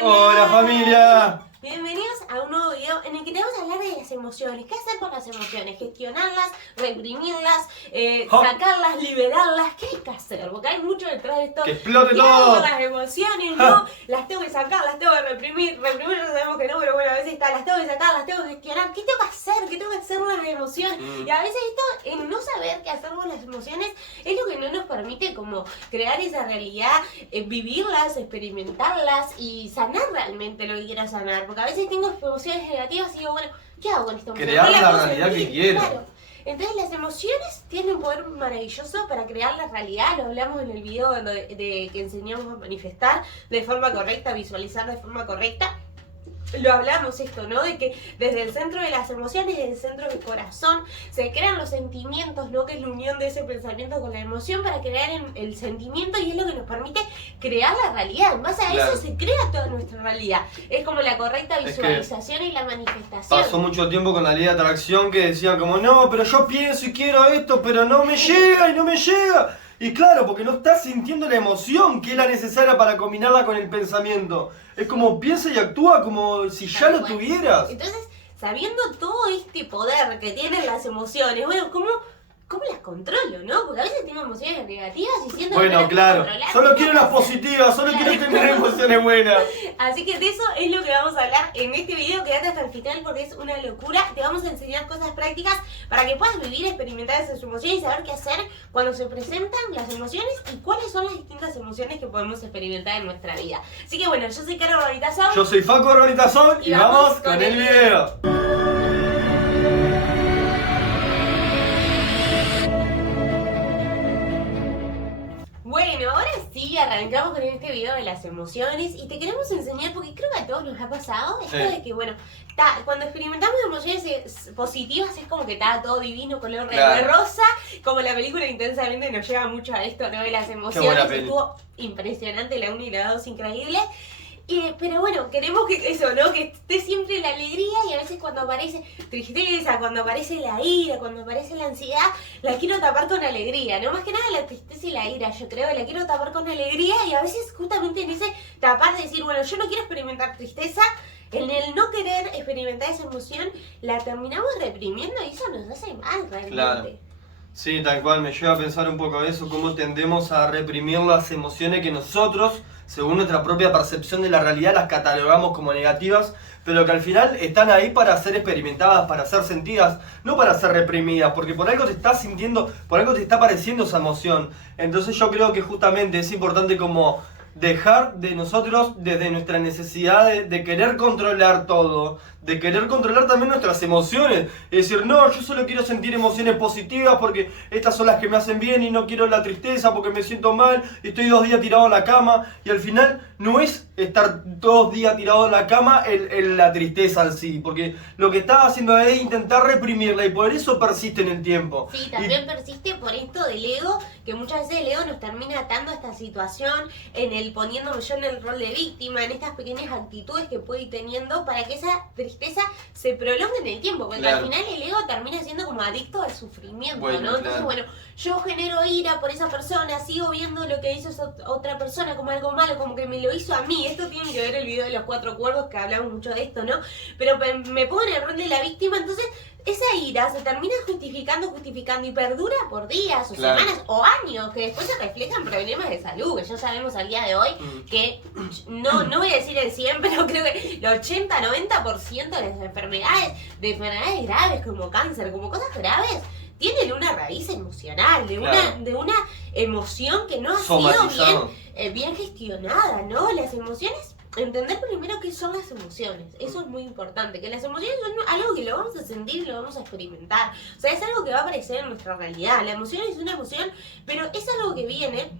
Hola familia. Bienvenidos a un nuevo video en el que te vamos a hablar de las emociones. ¿Qué hacer con las emociones? Gestionarlas, reprimirlas, sacarlas, liberarlas. ¿Qué hay que hacer? Porque hay mucho detrás de esto. ¡Que explote ¿Qué hago todo! con las emociones? No, las tengo que sacar, las tengo que reprimir. Reprimir ya sabemos que no, pero bueno, a veces está, las tengo que sacar, las tengo que gestionar. ¿Qué tengo que hacer? ¿Qué tengo que hacer con las emociones? Y a veces esto, en no saber qué hacer con las emociones, es lo que no nos permite como crear esa realidad, vivirlas, experimentarlas y sanar realmente lo que quiera sanar. Porque a veces tengo emociones negativas y digo, bueno, ¿qué hago con esta emoción? Crear No la puedo realidad sentir. que quiero. Claro. Entonces las emociones tienen un poder maravilloso para crear la realidad. Lo hablamos en el video de que enseñamos a manifestar de forma correcta, visualizar de forma correcta. Lo hablamos esto, ¿no? De que desde el centro de las emociones, desde el centro del corazón, se crean los sentimientos, ¿no? Que es la unión de ese pensamiento con la emoción para crear el sentimiento y es lo que nos permite crear la realidad. En base a Claro. eso se crea toda nuestra realidad. Es como la correcta visualización y la manifestación. Pasó mucho tiempo con la ley de atracción que decían como, no, pero yo pienso y quiero esto, pero no me llega y no me llega. Y claro, porque no estás sintiendo la emoción que es la necesaria para combinarla con el pensamiento. Es como piensa y actúa como si ya lo tuvieras. Entonces, sabiendo todo este poder que tienen las emociones, bueno, ¿cómo las controlo, no? Porque a veces tengo emociones negativas y siento que no Bueno, las claro, puedo controlar. solo quiero las positivas, solo quiero tener emociones buenas. Así que de eso es lo que vamos a hablar en este video. Quédate hasta el final porque es una locura. Te vamos a enseñar cosas prácticas para que puedas vivir, experimentar esas emociones y saber qué hacer cuando se presentan las emociones y cuáles son las distintas emociones que podemos experimentar en nuestra vida. Así que bueno, yo soy Caro Bonitazón. Yo soy Facu Ronitazón y vamos con el video. Bueno, ahora sí, arrancamos con este video de las emociones y te queremos enseñar, porque creo que a todos nos ha pasado, esto de que, bueno, cuando experimentamos emociones positivas es como que está todo divino, color de rosa, como la película Intensamente nos lleva mucho a esto, ¿no? De las emociones, estuvo impresionante, la 1 y la 2 increíble. Pero bueno, queremos que eso, ¿no? Que esté siempre la alegría y a veces cuando aparece tristeza, cuando aparece la ira, cuando aparece la ansiedad, la quiero tapar con alegría, ¿no? Más que nada la tristeza y la ira, yo creo, la quiero tapar con alegría y a veces justamente en ese tapar de decir, bueno, yo no quiero experimentar tristeza, en el no querer experimentar esa emoción, la terminamos reprimiendo y eso nos hace mal realmente. Claro. Sí, tal cual, me lleva a pensar un poco eso, cómo tendemos a reprimir las emociones que nosotros, según nuestra propia percepción de la realidad, las catalogamos como negativas, pero que al final están ahí para ser experimentadas, para ser sentidas, no para ser reprimidas, porque por algo te estás sintiendo, por algo te está apareciendo esa emoción. Entonces yo creo que justamente es importante como dejar de nosotros, desde nuestra necesidad de querer controlar todo, de querer controlar también nuestras emociones, es decir, no, yo solo quiero sentir emociones positivas porque estas son las que me hacen bien y no quiero la tristeza porque me siento mal y estoy 2 días tirado en la cama, y al final no es estar 2 días tirado en la cama la tristeza en sí, porque lo que estás haciendo es intentar reprimirla y por eso persiste en el tiempo. Sí, también persiste por esto del ego, que muchas veces el ego nos termina atando a esta situación, poniéndome yo en el rol de víctima, en estas pequeñas actitudes que puedo ir teniendo para que esa tristeza se prolongue en el tiempo, porque al final el ego termina siendo como adicto al sufrimiento, ¿no? Entonces, bueno, yo genero ira por esa persona, sigo viendo lo que hizo esa otra persona como algo malo, como que me lo hizo a mí. Esto tiene que ver el video de los 4 cuerdos, que hablamos mucho de esto, ¿no? Pero me pongo en el rol de la víctima, entonces esa ira se termina justificando y perdura por días o semanas o años, que después se reflejan problemas de salud, que ya sabemos al día de hoy que no voy a decir el 100, pero creo que el 80-90% de las enfermedades graves como cáncer, como cosas graves, tienen una raíz emocional, de una emoción que no ha sido bien gestionada, ¿no? Las emociones, entender primero qué son las emociones, eso es muy importante, que las emociones son algo que lo vamos a sentir y lo vamos a experimentar, o sea, es algo que va a aparecer en nuestra realidad. La emoción es una emoción, pero es algo que viene,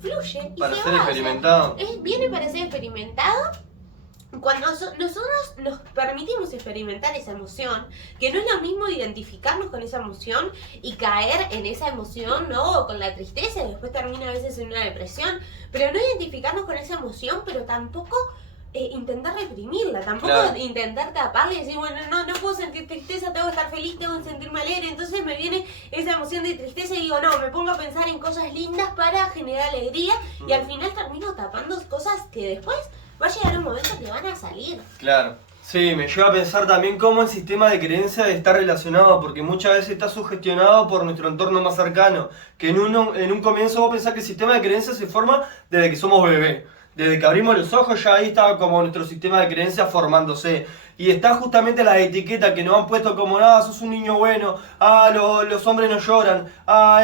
fluye y para se ser va, experimentado. o sea, viene para ser experimentado. Cuando nosotros nos permitimos experimentar esa emoción, que no es lo mismo identificarnos con esa emoción y caer en esa emoción, ¿no? O con la tristeza y después termina a veces en una depresión, pero no identificarnos con esa emoción, pero tampoco intentar reprimirla, tampoco intentar taparla y decir, bueno, no puedo sentir tristeza, tengo que estar feliz, tengo que sentirme alegre, entonces me viene esa emoción de tristeza y digo, no, me pongo a pensar en cosas lindas para generar alegría y al final termino tapando cosas que después va a llegar un momento que van a salir. Claro. Sí, me lleva a pensar también cómo el sistema de creencias está relacionado, porque muchas veces está sugestionado por nuestro entorno más cercano, que en un comienzo vos pensás que el sistema de creencias se forma desde que somos bebés. Desde que abrimos los ojos ya ahí estaba como nuestro sistema de creencias formándose. Y está justamente la etiqueta que nos han puesto como, sos un niño bueno, los hombres no lloran,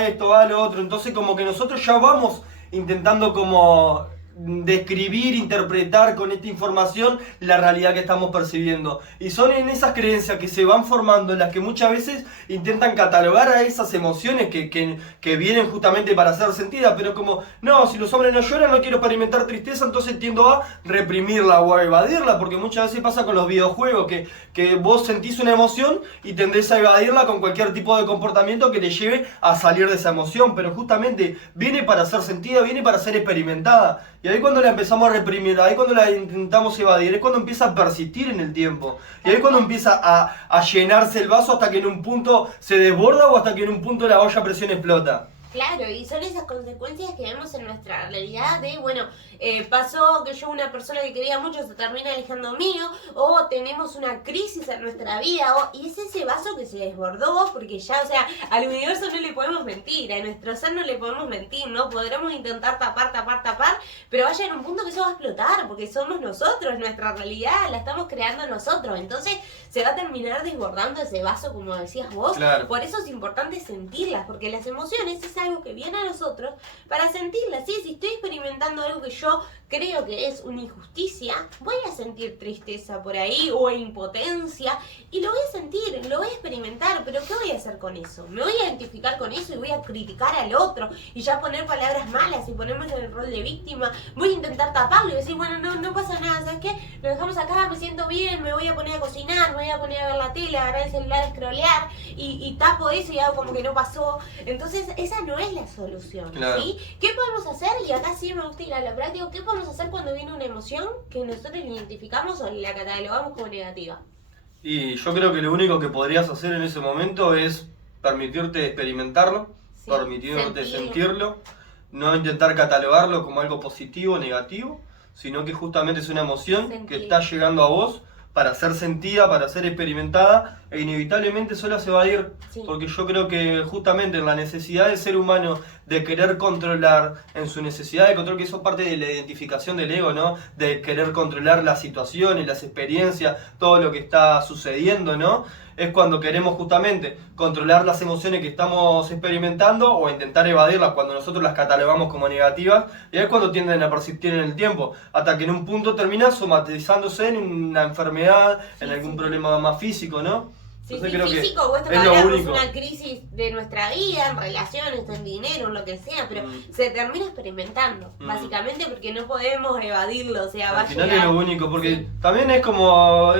esto, lo otro. Entonces como que nosotros ya vamos intentando como describir, interpretar con esta información la realidad que estamos percibiendo. Y son en esas creencias que se van formando en las que muchas veces intentan catalogar a esas emociones que vienen justamente para ser sentidas, pero como, no, si los hombres no lloran no quiero experimentar tristeza, entonces tiendo a reprimirla o a evadirla, porque muchas veces pasa con los videojuegos, que vos sentís una emoción y tendés a evadirla con cualquier tipo de comportamiento que te lleve a salir de esa emoción, pero justamente viene para ser sentida, viene para ser experimentada. Y ahí cuando la empezamos a reprimir, ahí cuando la intentamos evadir, es cuando empieza a persistir en el tiempo. Y ahí cuando empieza a llenarse el vaso hasta que en un punto se desborda o hasta que en un punto la olla a presión explota. Claro, y son esas consecuencias que vemos en nuestra realidad de, pasó que yo una persona que quería mucho se termina alejando mío, o tenemos una crisis en nuestra vida, y es ese vaso que se desbordó, porque ya, al universo no le podemos mentir, a nuestro ser no le podemos mentir, ¿no? Podremos intentar tapar, pero va a llegar un punto que eso va a explotar, porque somos nosotros, nuestra realidad la estamos creando nosotros, entonces se va a terminar desbordando ese vaso, como decías vos. Claro. Por eso es importante sentirlas, porque las emociones es algo que viene a nosotros para sentirlas, ¿sí? Si estoy experimentando algo que yo creo que es una injusticia, voy a sentir tristeza por ahí o impotencia y lo voy a sentir, lo voy a experimentar, pero ¿qué voy a hacer con eso? Me voy a identificar con eso y voy a criticar al otro y ya poner palabras malas y ponerme en el rol de víctima, voy a intentar taparlo y decir, bueno, no pasa nada, ¿sabes qué? Lo dejamos acá, me siento bien, me voy a poner a cocinar, me voy a poner a ver la tele, a agarrar el celular, a scrollear y tapo eso y hago como que no pasó. Entonces esa no es la solución, claro. ¿sí? ¿Qué podemos hacer? Y acá sí me gusta ir a la práctica. ¿Qué podemos hacer cuando viene una emoción que nosotros identificamos o la catalogamos como negativa? Y yo creo que lo único que podrías hacer en ese momento es permitirte experimentarlo, sí, permitirte sentirlo, no intentar catalogarlo como algo positivo o negativo, sino que justamente es una emoción que está llegando a vos para ser sentida, para ser experimentada, e inevitablemente sola se va a ir, sí. Porque yo creo que justamente en la necesidad del ser humano de querer controlar, en su necesidad de control, que eso es parte de la identificación del ego, ¿no? De querer controlar las situaciones, las experiencias, todo lo que está sucediendo, ¿no? Es cuando queremos justamente controlar las emociones que estamos experimentando o intentar evadirlas cuando nosotros las catalogamos como negativas, y es cuando tienden a persistir en el tiempo, hasta que en un punto termina somatizándose en una enfermedad, en algún problema más físico, ¿no? Sí, creo físico, o esto que hablamos, una crisis de nuestra vida, en relaciones, en dinero, en lo que sea, pero se termina experimentando, básicamente porque no podemos evadirlo, va al final es lo único, porque también es como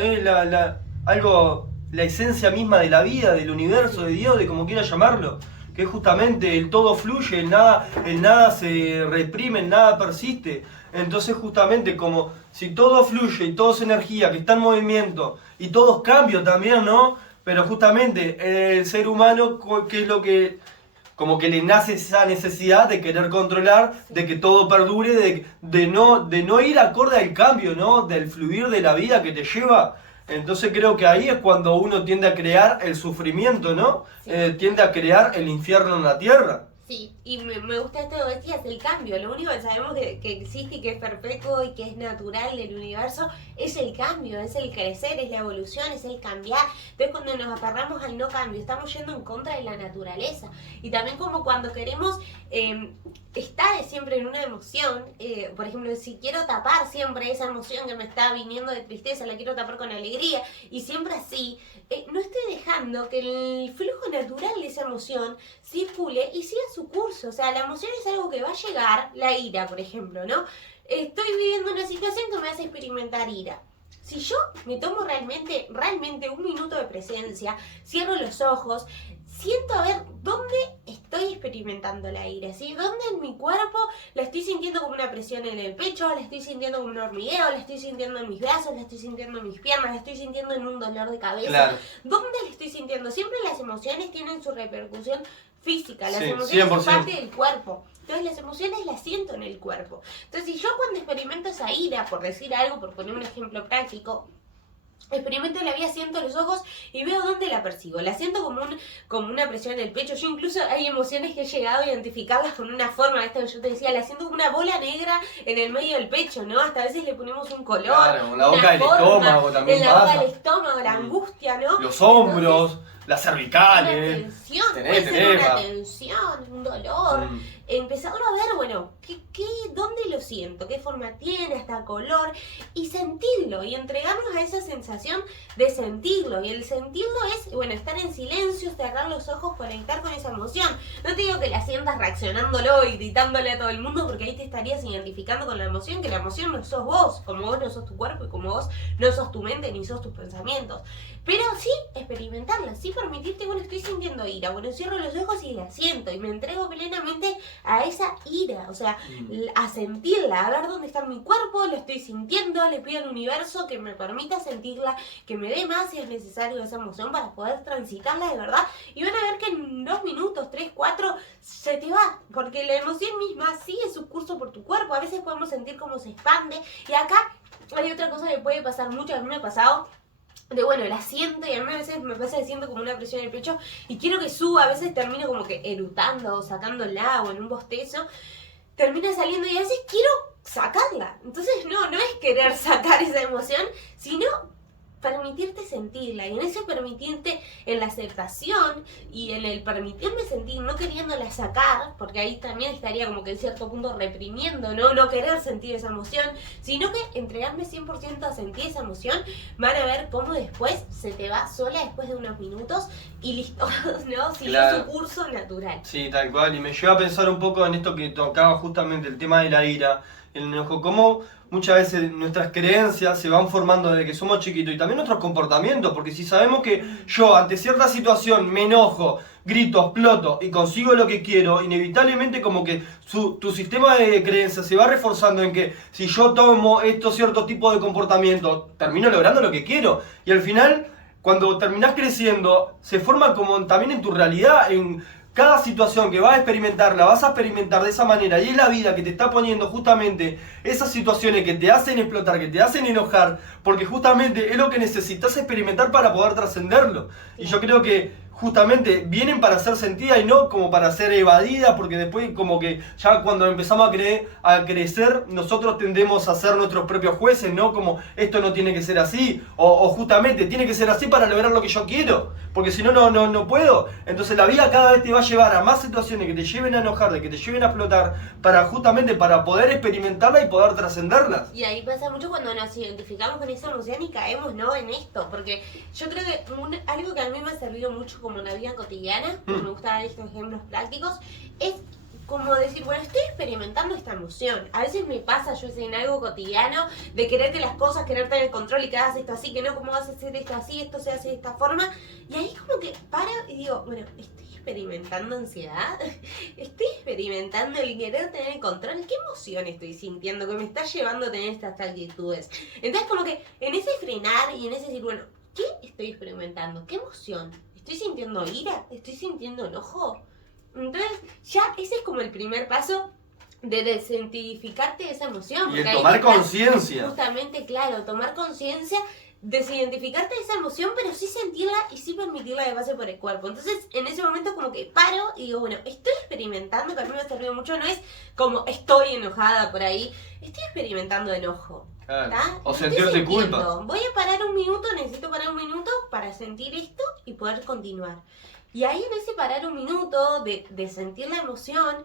la esencia misma de la vida, del universo, de Dios, de como quiera llamarlo, que es justamente el todo fluye, el nada se reprime, el nada persiste. Entonces justamente como si todo fluye y todo es energía que está en movimiento y todo es cambio también, ¿no? Pero justamente el ser humano, que es lo que como que le nace esa necesidad de querer controlar, de que todo perdure, de no ir acorde al cambio, ¿no? Del fluir de la vida que te lleva. Entonces creo que ahí es cuando uno tiende a crear el sufrimiento, ¿no? Sí. Tiende a crear el infierno en la tierra. Sí, y me gusta esto que decías, el cambio. Lo único que sabemos que existe y que es perpetuo y que es natural del universo es el cambio, es el crecer, es la evolución, es el cambiar. Entonces cuando nos aferramos al no cambio, estamos yendo en contra de la naturaleza. Y también como cuando queremos estar siempre en una emoción, por ejemplo, si quiero tapar siempre esa emoción que me está viniendo de tristeza, la quiero tapar con alegría, y siempre así, no estoy dejando que el flujo natural de esa emoción circule y siga su curso. O sea, la emoción es algo que va a llegar, la ira, por ejemplo, ¿no? Estoy viviendo una situación que me hace experimentar ira. Si yo me tomo realmente un minuto de presencia, cierro los ojos, siento a ver dónde estoy experimentando la ira, ¿sí? ¿Dónde en mi cuerpo la estoy sintiendo como una presión en el pecho, la estoy sintiendo como un hormigueo, la estoy sintiendo en mis brazos, la estoy sintiendo en mis piernas, la estoy sintiendo en un dolor de cabeza? Claro. ¿Dónde la estoy sintiendo? Siempre las emociones tienen su repercusión física, las Sí, emociones son 100%. parte del cuerpo. Entonces las emociones las siento en el cuerpo. Entonces si yo cuando experimento esa ira, por decir algo, por poner un ejemplo práctico, experimento la vida, siento los ojos y veo dónde la percibo. La siento como una presión en el pecho. Yo incluso hay emociones que he llegado a identificarlas con una forma. Esta que yo te decía, la siento como una bola negra en el medio del pecho, ¿no? Hasta a veces le ponemos un color. Claro, la una boca del forma, estómago también en la boca pasa. del estómago, la angustia, ¿no? Los hombros, Entonces, las una cervicales. tensión, Tenés, puede ser una va. tensión, un dolor. Empezarlo a ver, bueno, ¿dónde lo siento? ¿Qué forma tiene? ¿Hasta color? Y sentirlo y entregarnos a esa sensación de sentirlo. Y el sentirlo es, bueno, estar en silencio, cerrar los ojos, conectar con esa emoción. No te digo que la sientas reaccionándolo y gritándole a todo el mundo, porque ahí te estarías identificando con la emoción, que la emoción no sos vos, como vos no sos tu cuerpo y como vos no sos tu mente ni sos tus pensamientos. Pero sí experimentarla, sí permitirte, bueno, estoy sintiendo ira, bueno, cierro los ojos y la siento y me entrego plenamente a esa ira, o sea, a sentirla, a ver dónde está mi cuerpo, lo estoy sintiendo, le pido al universo que me permita sentirla, que me dé más si es necesario esa emoción para poder transitarla de verdad, y van a ver que en 2 minutos, 3, 4, se te va, porque la emoción misma sigue su curso por tu cuerpo, a veces podemos sentir cómo se expande, y acá hay otra cosa que puede pasar mucho, a mí me ha pasado, de bueno, la siento y a mí a veces me pasa siento como una presión en el pecho y quiero que suba, a veces termino como que erutando o sacándola o en un bostezo, termina saliendo y a veces quiero sacarla. Entonces no es querer sacar esa emoción, sino permitirte sentirla, y en ese permitirte, en la aceptación y en el permitirme sentir, no queriéndola sacar, porque ahí también estaría como que en cierto punto reprimiendo, no querer sentir esa emoción, sino que entregarme 100% a sentir esa emoción, van a ver cómo después se te va sola después de unos minutos y listo, ¿no? Sigue Claro. su curso natural. Sí, tal cual. Y me lleva a pensar un poco en esto que tocaba justamente el tema de la ira, el enojo, cómo muchas veces nuestras creencias se van formando desde que somos chiquitos y también nuestros comportamientos, porque si sabemos que yo ante cierta situación me enojo, grito, exploto y consigo lo que quiero, inevitablemente como que tu sistema de creencias se va reforzando en que si yo tomo estos ciertos tipos de comportamientos, termino logrando lo que quiero. Y al final, cuando terminás creciendo, se forma como también en tu realidad, en cada situación que vas a experimentar, la vas a experimentar de esa manera, y es la vida que te está poniendo justamente esas situaciones que te hacen explotar, que te hacen enojar, porque justamente es lo que necesitas experimentar para poder trascenderlo. Y yo creo que justamente vienen para ser sentidas y no como para ser evadidas, porque después como que ya cuando empezamos a crecer, nosotros tendemos a ser nuestros propios jueces, ¿no? Como esto no tiene que ser así, o justamente tiene que ser así para lograr lo que yo quiero, porque si no, no puedo. Entonces la vida cada vez te va a llevar a más situaciones que te lleven a enojar, que te lleven a explotar, justamente para poder experimentarla y poder trascenderlas. Y ahí pasa mucho cuando nos identificamos con esa emoción y caemos, ¿no? En esto, porque yo creo que algo que a mí me ha servido mucho como en la vida cotidiana, me gusta dar estos ejemplos prácticos, es como decir, bueno, estoy experimentando esta emoción. A veces me pasa, yo sé, en algo cotidiano, de querer que las cosas, querer tener el control y que hagas esto así, que no, ¿cómo vas a hacer esto así? Esto se hace de esta forma. Y ahí como que paro y digo, bueno, estoy experimentando ansiedad, estoy experimentando el querer tener el control. ¿Qué emoción estoy sintiendo que me está llevando a tener estas actitudes? Entonces como que en ese frenar y en ese decir, bueno, ¿qué estoy experimentando? ¿Qué emoción? ¿Estoy sintiendo ira? ¿Estoy sintiendo enojo? Entonces, ya ese es como el primer paso de desidentificarte de esa emoción. Y el tomar conciencia. Justamente, claro, tomar conciencia, desidentificarte de esa emoción, pero sí sentirla y sí permitirla que pase por el cuerpo. Entonces, en ese momento como que paro y digo, bueno, estoy experimentando, que a mí me ha servido mucho, no es como estoy enojada por ahí, estoy experimentando enojo. Claro. O Lo sentirte estoy culpa. sintiendo. Voy a parar un minuto, necesito parar un minuto para sentir esto y poder continuar. Y ahí en ese parar un minuto de sentir la emoción,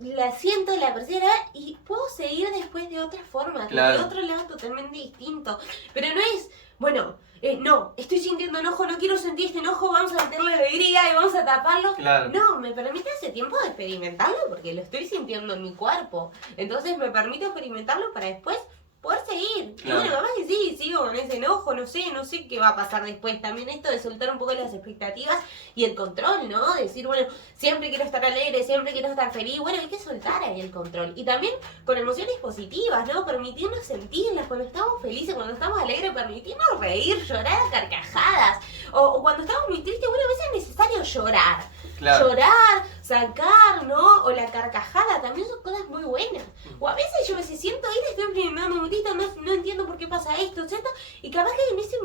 la siento, la percibo y puedo seguir después de otra forma, Claro. de otro lado totalmente distinto. Pero no es, bueno, no, estoy sintiendo enojo, no quiero sentir este enojo, vamos a meterle alegría y vamos a taparlo. Claro. No, me permite ese tiempo de experimentarlo porque lo estoy sintiendo en mi cuerpo. Entonces me permite experimentarlo para después poder seguir. Claro. Y bueno, capaz que sí, sigo con ese enojo, no sé qué va a pasar después. También esto de soltar un poco las expectativas y el control, ¿no? Decir, bueno, siempre quiero estar alegre, siempre quiero estar feliz. Bueno, hay que soltar ahí el control. Y también con emociones positivas, ¿no? Permitirnos sentirlas cuando estamos felices, cuando estamos alegres, permitirnos reír, llorar a carcajadas. O cuando estamos muy tristes, bueno, a veces es necesario llorar. Claro. Llorar, sacar, ¿no? O la carcajada, también son cosas muy buenas. O a veces yo siento ira, estoy experimentando un grito, no entiendo por qué pasa esto, etc. Y capaz que en ese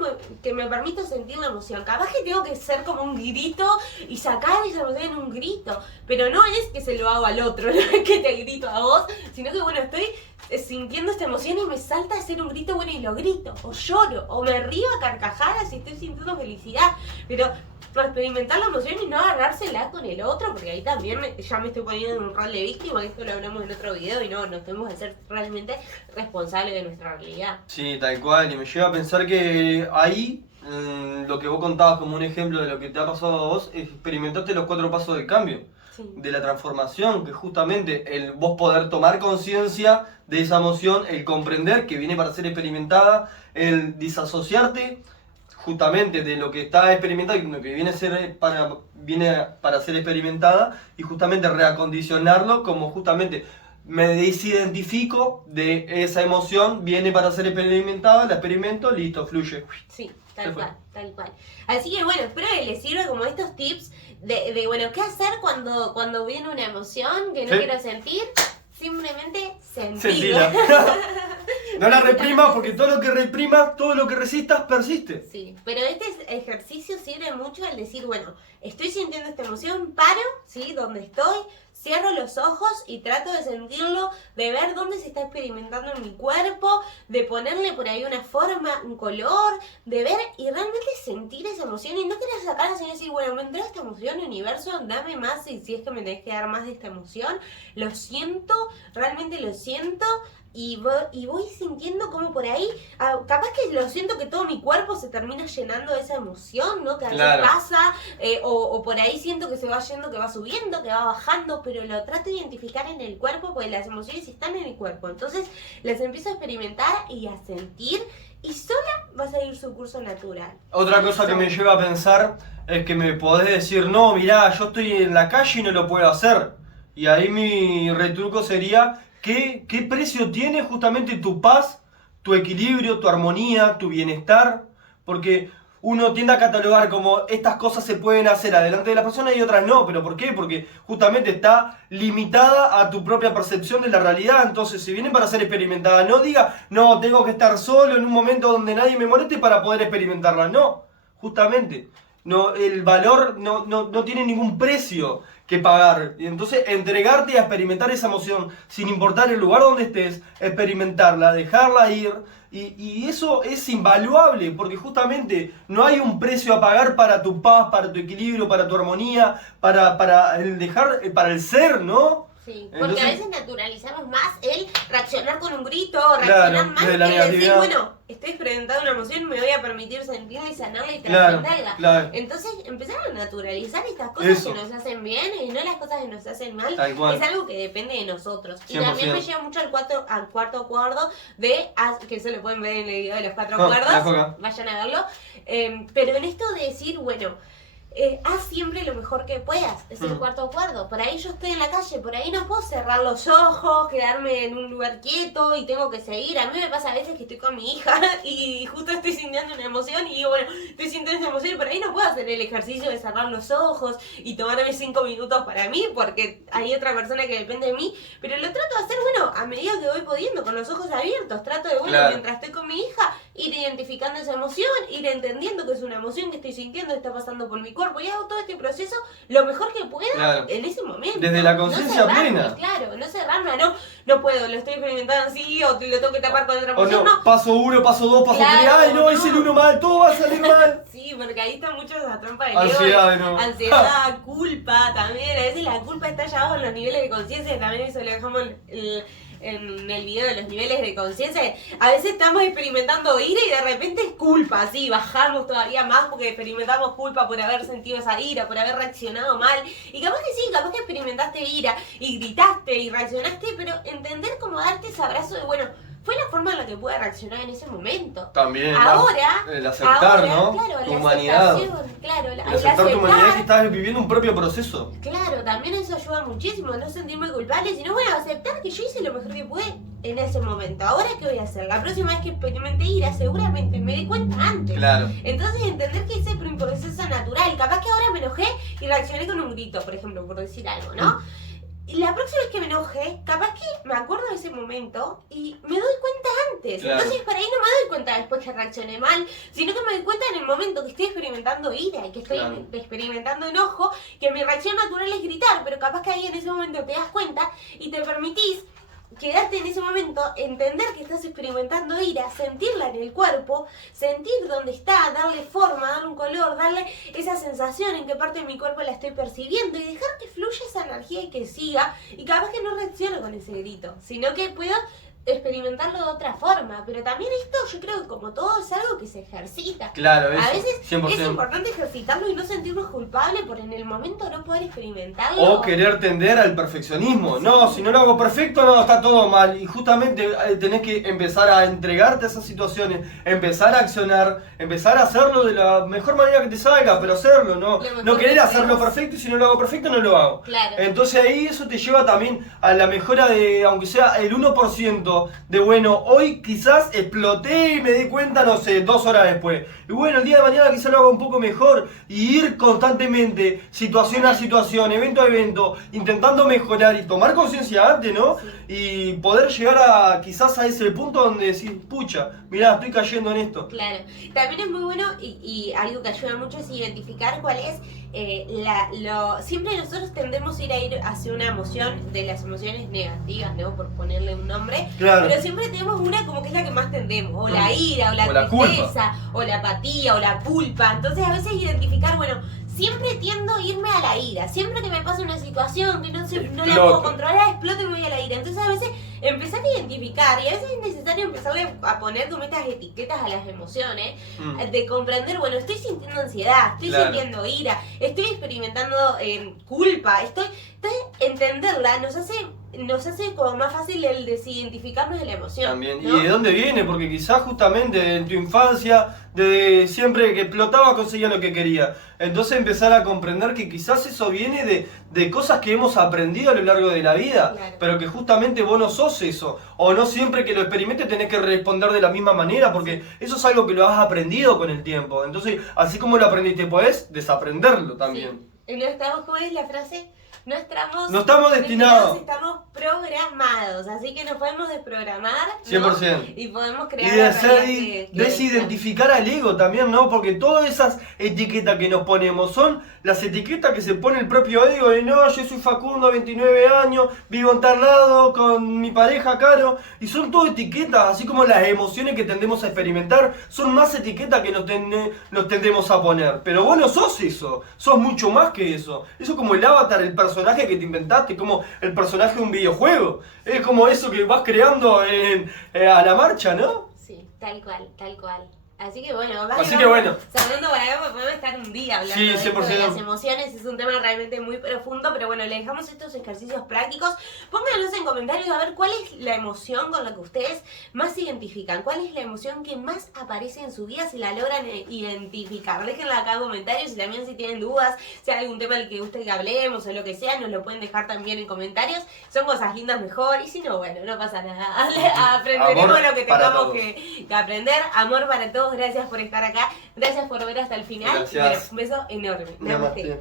que me permito sentir la emoción, capaz que tengo que ser como un grito y sacar esa emoción en un grito. Pero no es que se lo hago al otro, no es que te grito a vos, sino que bueno, estoy sintiendo esta emoción y me salta a hacer un grito, bueno, y lo grito, o lloro, o me río a carcajadas y estoy sintiendo felicidad. Pero experimentar la emoción y no agarrársela con el otro, porque ahí también ya me estoy poniendo en un rol de víctima, que esto lo hablamos en otro video, y no, nos tenemos que ser realmente responsables de nuestra realidad. Sí, tal cual, y me lleva a pensar que ahí, lo que vos contabas como un ejemplo de lo que te ha pasado a vos, experimentaste los 4 pasos del cambio, Sí. de la transformación, que justamente el vos poder tomar conciencia de esa emoción, el comprender que viene para ser experimentada, el disasociarte justamente de lo que está experimentado y lo que viene para ser experimentada, y justamente reacondicionarlo como justamente me desidentifico de esa emoción, viene para ser experimentada, la experimento, listo, fluye. Sí, tal cual. Así que bueno, espero que les sirva como estos tips de bueno, ¿qué hacer cuando viene una emoción que no quiero sentir? Simplemente sentirla. No la reprimas, porque todo lo que reprimas, todo lo que resistas, persiste. Sí, pero este ejercicio sirve mucho al decir, bueno, estoy sintiendo esta emoción, paro, ¿sí? Donde estoy, cierro los ojos y trato de sentirlo, de ver dónde se está experimentando en mi cuerpo, de ponerle por ahí una forma, un color, de ver y realmente sentir esa emoción y no querer sacarla sino decir, bueno, me entró esta emoción, universo, dame más y si es que me tenés que dar más de esta emoción, lo siento, realmente lo siento. Y voy sintiendo como por ahí, capaz que lo siento que todo mi cuerpo se termina llenando de esa emoción, ¿no? Que a veces pasa, o por ahí siento que se va yendo, que va subiendo, que va bajando, pero lo trato de identificar en el cuerpo, porque las emociones están en el cuerpo. Entonces las empiezo a experimentar y a sentir, y sola va a seguir su curso natural. Otra cosa que me lleva a pensar es que me podés decir, no, mirá, yo estoy en la calle y no lo puedo hacer. Y ahí mi retruco sería, ¿qué precio tiene justamente tu paz, tu equilibrio, tu armonía, tu bienestar? Porque uno tiende a catalogar como estas cosas se pueden hacer adelante de la persona y otras no. ¿Pero por qué? Porque justamente está limitada a tu propia percepción de la realidad. Entonces, si vienen para ser experimentadas, no diga, no, tengo que estar solo en un momento donde nadie me moleste para poder experimentarla. No, justamente. No, el valor no tiene ningún precio que pagar. Y entonces entregarte a experimentar esa emoción sin importar el lugar donde estés, experimentarla, dejarla ir, y eso es invaluable, porque justamente no hay un precio a pagar para tu paz, para tu equilibrio, para tu armonía, para el ser, ¿no? Sí, porque entonces, a veces naturalizamos más el reaccionar con un grito, reaccionar más que decir, bueno, estoy experimentando una emoción, me voy a permitir sentirla y sanarla y trascenderla. Claro. Entonces empezar a naturalizar estas cosas que nos hacen bien y no las cosas que nos hacen mal. Es algo que depende de nosotros. 100%. Y también me lleva mucho al cuarto acuerdo que eso lo pueden ver en el video de los 4 acuerdos, vayan a verlo. Pero en esto de decir, bueno, haz siempre lo mejor que puedas, es el cuarto acuerdo. Por ahí yo estoy en la calle, por ahí no puedo cerrar los ojos, quedarme en un lugar quieto y tengo que seguir. A mí me pasa a veces que estoy con mi hija y justo estoy sintiendo una emoción y digo, bueno, estoy sintiendo esa emoción y por ahí no puedo hacer el ejercicio de cerrar los ojos y tomarme 5 minutos para mí porque hay otra persona que depende de mí, pero lo trato de hacer, bueno, a medida que voy pudiendo, con los ojos abiertos, trato de, bueno, mientras estoy con mi hija, ir identificando esa emoción, ir entendiendo que es una emoción que estoy sintiendo, que está pasando por mi cuerpo, y hago todo este proceso lo mejor que pueda en ese momento. Desde la conciencia plena. Claro, no cerrarme, no puedo, lo estoy experimentando así, o lo tengo que tapar con otra emoción. No, paso 1, paso 2, paso 3, ay no, hice el 1 mal, todo va a salir mal. Sí, porque ahí está mucho la trampa de ansiedad, culpa también, a veces la culpa está allá abajo en los niveles de conciencia, también eso lo dejamos en el video de los niveles de conciencia. A veces estamos experimentando ira y de repente es culpa, así, bajamos todavía más porque experimentamos culpa por haber sentido esa ira, por haber reaccionado mal. Y capaz que sí, capaz que experimentaste ira y gritaste y reaccionaste, pero entender cómo darte ese abrazo de, bueno, fue la forma en la que pude reaccionar en ese momento. También Ahora, el aceptar, ¿no? Claro, Tu la humanidad. aceptación, claro, El aceptar tu humanidad, que estás viviendo un propio proceso. Claro, también eso ayuda muchísimo, no sentirme culpable, sino bueno, aceptar que yo hice lo mejor que pude en ese momento. Ahora, ¿qué voy a hacer? La próxima vez que experimente ira, seguramente me di cuenta antes. Claro. Entonces, entender que ese es un proceso natural. Capaz que ahora me enojé y reaccioné con un grito, por ejemplo, por decir algo, ¿no? Y la próxima vez que me enoje, capaz que me acuerdo de ese momento y me doy cuenta antes. Claro. Entonces, por ahí no me doy cuenta después que reaccioné mal, sino que me doy cuenta en el momento que estoy experimentando ira y que estoy experimentando enojo, que mi reacción natural es gritar, pero capaz que ahí en ese momento te das cuenta y te permitís quedarte en ese momento, entender que estás experimentando ira, sentirla en el cuerpo, sentir dónde está, darle forma, darle un color, darle esa sensación en qué parte de mi cuerpo la estoy percibiendo y dejar que fluya esa energía y que siga, y capaz que no reacciono con ese grito, sino que puedo experimentarlo de otra forma. Pero también esto, yo creo que como todo es algo que se ejercita. Claro, a veces 100%. es importante ejercitarlo y no sentirnos culpables por en el momento no poder experimentarlo. O querer tender al perfeccionismo. No, si no lo hago perfecto, no, está todo mal. Y justamente tenés que empezar a entregarte a esas situaciones, empezar a accionar, empezar a hacerlo de la mejor manera que te salga, pero hacerlo, no querer hacerlo perfecto, y si no lo hago perfecto, no lo hago. Claro. Entonces ahí eso te lleva también a la mejora de, aunque sea el 1%, de bueno, hoy quizás exploté y me di cuenta, no sé, 2 horas después. Y bueno, el día de mañana quizás lo haga un poco mejor, y ir constantemente, situación a situación, evento a evento, intentando mejorar y tomar conciencia antes, ¿no? Sí. Y poder llegar a quizás a ese punto donde decís, pucha, mirá, estoy cayendo en esto. Claro, también es muy bueno y algo que ayuda mucho es identificar cuál es siempre nosotros tendemos a ir hacia una emoción de las emociones negativas, ¿no? Por ponerle un nombre. Claro. Pero siempre tenemos una como que es la que más tendemos, o la ira, o la tristeza, o la apatía, o la culpa. Entonces a veces identificar, bueno, siempre tiendo a irme a la ira. Siempre que me pasa una situación que no la puedo controlar, exploto y me voy a la ira. Entonces a veces empezar a identificar, y a veces es necesario empezarle a poner como estas etiquetas a las emociones, de comprender, bueno, estoy sintiendo ansiedad, estoy sintiendo ira, estoy experimentando culpa, entonces entenderla nos hace como más fácil el desidentificarnos de la emoción. También. ¿no? ¿Y de dónde viene? Porque quizás justamente en tu infancia, de siempre que explotaba conseguía lo que quería. Entonces empezar a comprender que quizás eso viene de cosas que hemos aprendido a lo largo de la vida, Claro. pero que justamente vos no sos eso. O no siempre que lo experimentes tenés que responder de la misma manera, porque eso es algo que lo has aprendido con el tiempo. Entonces, así como lo aprendiste, podés desaprenderlo también. Sí. No estamos, ¿cómo es la frase? No estamos destinados. Estamos programados, así que nos podemos desprogramar, ¿no? 100%. Y podemos Y crear la realidad que desidentificar al ego también, ¿no? Porque todas esas etiquetas que nos ponemos son las etiquetas que se pone el propio ego de no, yo soy Facundo, 29 años, vivo en tal lado, con mi pareja Caro, y son todas etiquetas, así como las emociones que tendemos a experimentar, son más etiquetas que nos tendemos a poner. Pero vos no sos eso, sos mucho más que eso. Eso es como el avatar, el personaje que te inventaste, como el personaje de un videojuego. Es como eso que vas creando a la marcha, ¿no? Sí, tal cual, tal cual. Así que bueno, sabiendo para acá podemos estar un día hablando de esto, de las emociones, es un tema realmente muy profundo, pero bueno, le dejamos estos ejercicios prácticos. Pónganos en comentarios a ver cuál es la emoción con la que ustedes más se identifican, cuál es la emoción que más aparece en su vida, si la logran identificar. Déjenla acá en comentarios y también si tienen dudas, si hay algún tema del que guste que hablemos o lo que sea, nos lo pueden dejar también en comentarios. Son cosas lindas mejor, y si no, bueno, no pasa nada. Aprenderemos lo que tengamos que aprender. Amor para todos. Gracias por estar acá, gracias por ver hasta el final. Gracias. Y bueno, un beso enorme. Namaste.